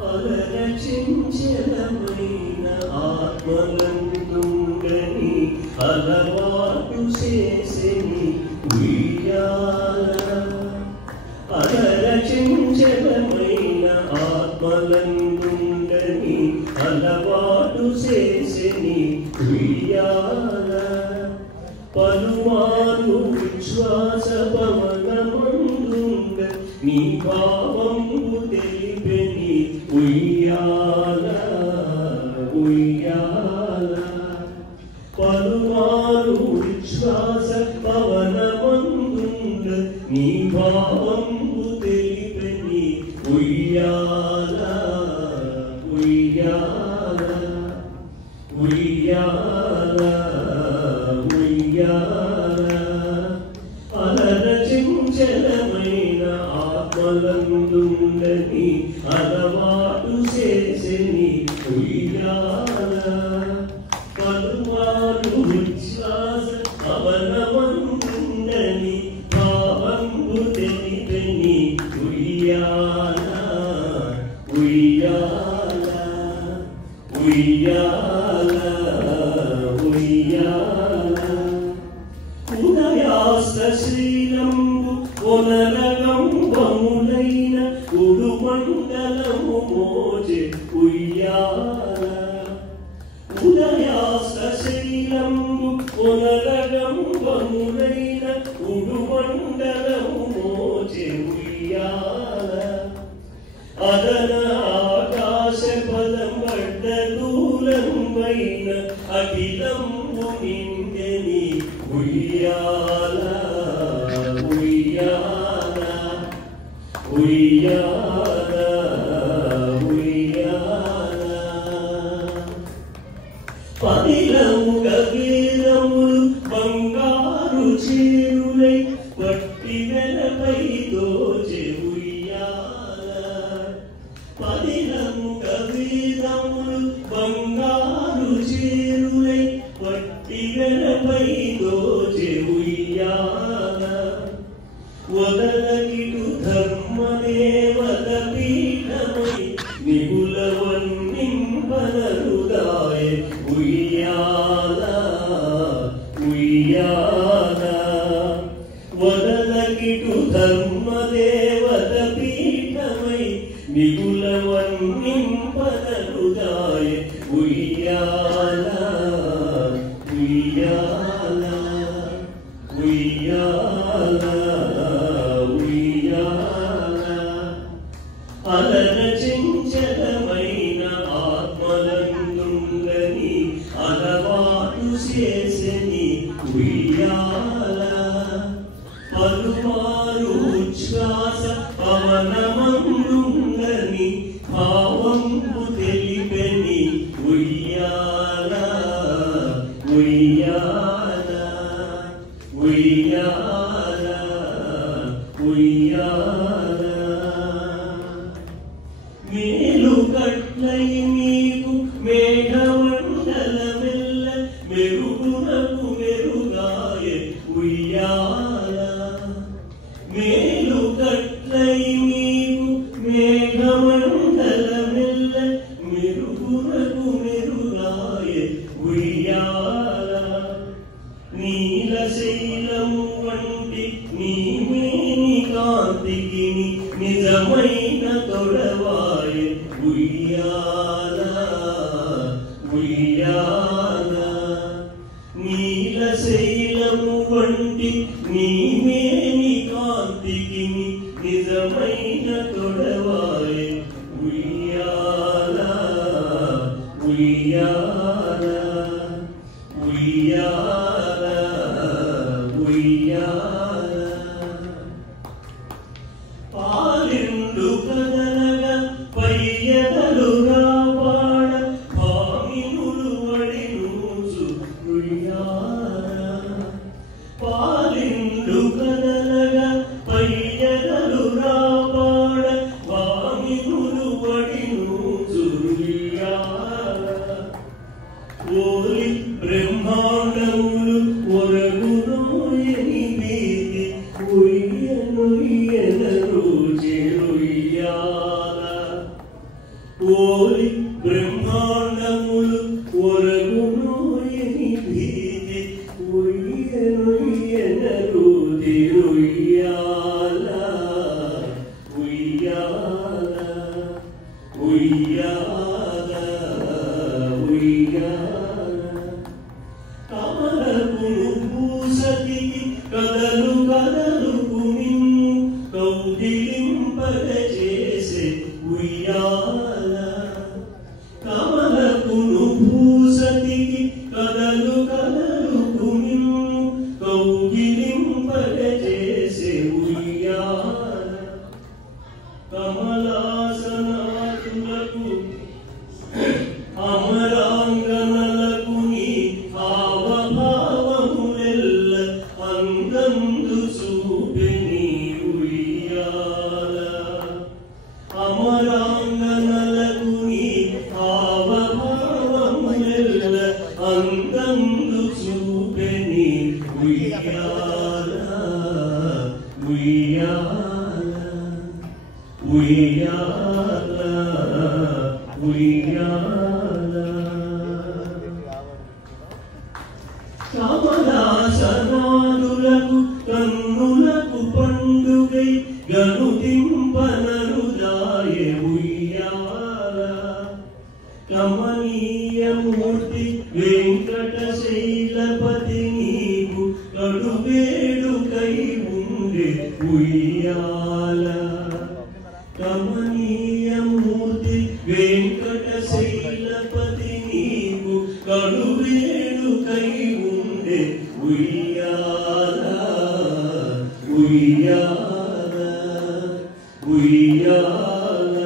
అలరచించలమైన ఆత్మలందుండని అలవాటు చేసెని ఉయ్యాల. అలరచించలమైన ఆత్మలందుండని అలవాటు చేసెని ఉయ్యాల. పలుమారు విశ్వాస పవనమందుండ నీ భావంబు తెలిపెని ఉయ్యాల ఉయ్యాల. పలుమారు విశ్వాస పవనమందుండ నీ భావంబు తెలిపెని ఉయ్యాల ఉయ్యాల ఉయ్యాల ఉయ్యాల. అలరచించలమైన ఆత్మలందుండని అలవాటు చేసెని ఉయ్యాల. పలుమారు విశ్వాస పవనమందుండని భావంబు తెలిపెని ఉయ్యాల ఉయ్యాల ఉయ్యాల ఉయ్యాల. ఉదయాస్తశీలంబు పునరగంబములైన ఉడుమండలము మోజె ఉయ్యాల. ఉదయాస్తశీలంబు పునరగంబములైన ఉడుమండలము మోజె ఉయ్యాల. అదన ఆకాశ పదం అడ్డదూలంబైన అఖిలంబు నిండెని ఉయ్యాల ఉయ్యాల ఉయ్యాల ఉయ్యాల. పదిలముగ వేదములు బంగారు చేరులై పట్టి వెలపై దోచె ఉయ్యాల. పదిలముగ వేదములు బంగారు చేరులై పట్టి వెలపై దోచె ఉయ్యాల. వదలగిటు ధర్మదేవత పీఠమై నిగులవన్నింపనరుదాయ ఉయ్యాల ఉయ్యాల. వదలగిటు ధర్మదేవత పీఠమై నిగులవన్నింపనరుదాయ ఉయ్యాల ఉయ్యాల ఉయ్యాల ఉయ్యాల. అలరచించలమైన ఆత్మలందుండని అలవాటు చేసెని ఉయ్యాల. పలుమారు ఉచ్ఛ్వాస పవనమందుండని భావంబు తెలిపెని ఉయ్యాల ఉయ్యాల ఉయ్యాల ఉయ్యాల. మేలు కట్లై మీకు మేఘమండలమెల్ల మెరుగునకు మెరుగాయ ఉయ్యాల. మేలు కట్లై మీకు మేఘమండలమెల్ల మెరుగునకు మెరుగాయ ఉయ్యాల. నీలశైలము వంటి నీమేని కాంతికి నిజమైన తొడవాయ ఉయ్యాల ఉయ్యాల. నీలశైలము వంటి నీమేని కాంతికి నిజమైన తొడవాయ ఉయ్యాల ఉయ్యాల ఉయ్యాల ఉయ్యాల. పాలిండు కదలగా పయ్యదలుగా పాడ భామినులు వడినూచు ఉయ్యాల. పాలిండు కదలగా పయ్యదలుగా పాడ భామినులు వడినూచు ఉయ్యాల. కమలాసనాతులకు అమరాంగనలకు నీ హావభావములెల్ల అందందు చూపె నీ ఉయ్యాల అమరాంగనలకు నీ హావభావములెల్ల అందందు చూపె నీ ఉయ్యాల ఉయ్యాల ఉయ్యాల ఉయ్యాల కమలాసనాదులకు కన్నులకు పండుగై గనుదింపనరుదాయె ఉయ్యాల కమనీయమూర్తి వెంకటశైలపతి నీకు కడువేడుకై ఉండే ఉయ్యాల కమనీయమూర్తి వెంకటశైలపతి నీకు కడువేడుకై ఉండే ఉయ్యాల ఉయ్యాల ఉయ్యాల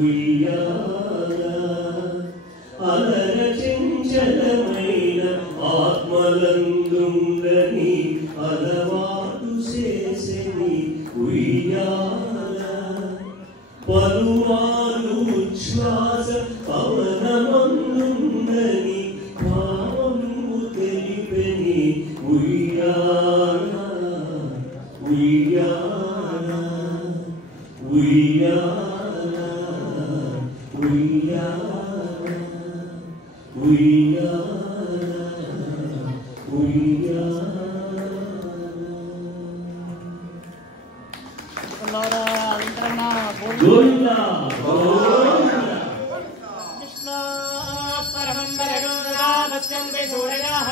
ఉయ్యాల అలర చంచలమైన ఆత్మలందుండని అలవాటు చేసెని ఉయ్యాల పలుమారు ఉచ్ఛ్వాస పవనమందుండని భావము తెలిపెని ఉయ్యాల ఉయ్యాల ఉయ్యాల ఉయ్యాల ఉయ్యాల ఉయ్యాల గోవిందా కృష్ణ పరమం పరగం సదా సత్యం వై సూరయాః